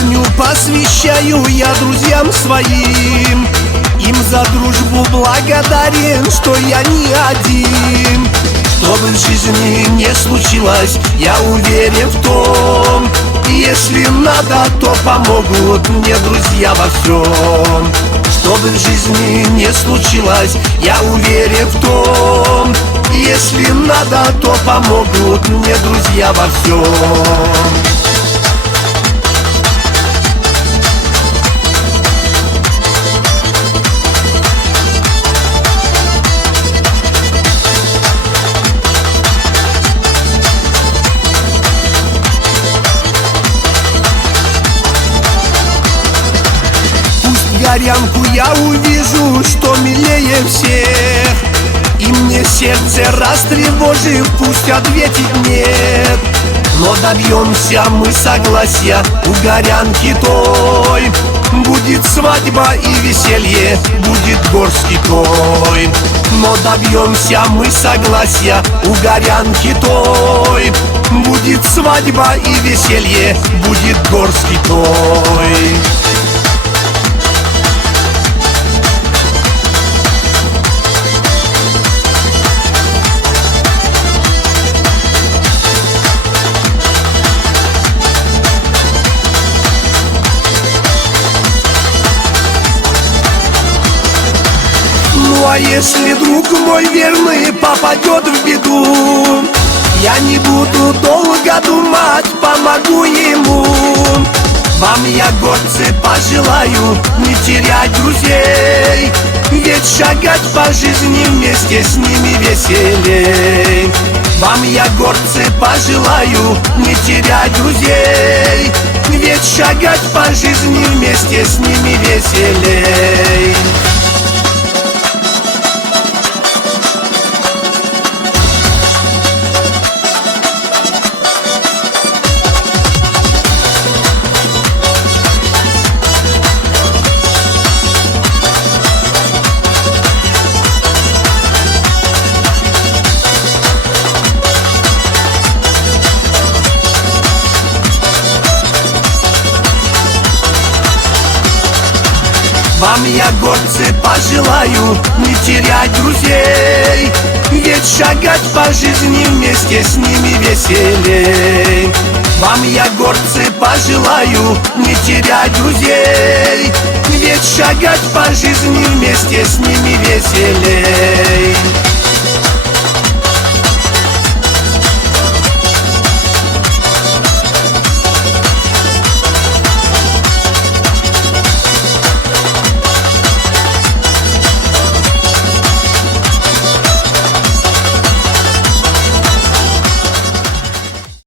песню посвящаю я друзьям своим. Им за дружбу благодарен, что я не один. Что бы в жизни не случилось, я уверен в том, если надо, то помогут мне друзья во всем. Что бы в жизни не случилось, я уверен в том, если надо, то помогут мне друзья во всем. Горянку я увижу, что милее всех, и мне сердце растревожив, пусть ответит нет. Но добьемся мы согласия у горянки той. Будет свадьба и веселье, будет горский той. Но добьемся мы согласия у горянки той. Будет свадьба и веселье, будет горский той. Ну а если друг мой верный попадет в беду, я не буду долго думать, помогу ему. Вам я, горцы, пожелаю не терять друзей, ведь шагать по жизни вместе с ними веселей. Вам я, горцы, пожелаю не терять друзей, ведь шагать по жизни вместе с ними веселей. Вам я, горцы, пожелаю не терять друзей, ведь шагать по жизни вместе с ними веселей. Вам я, горцы, пожелаю не терять друзей, ведь шагать по жизни вместе с ними веселей.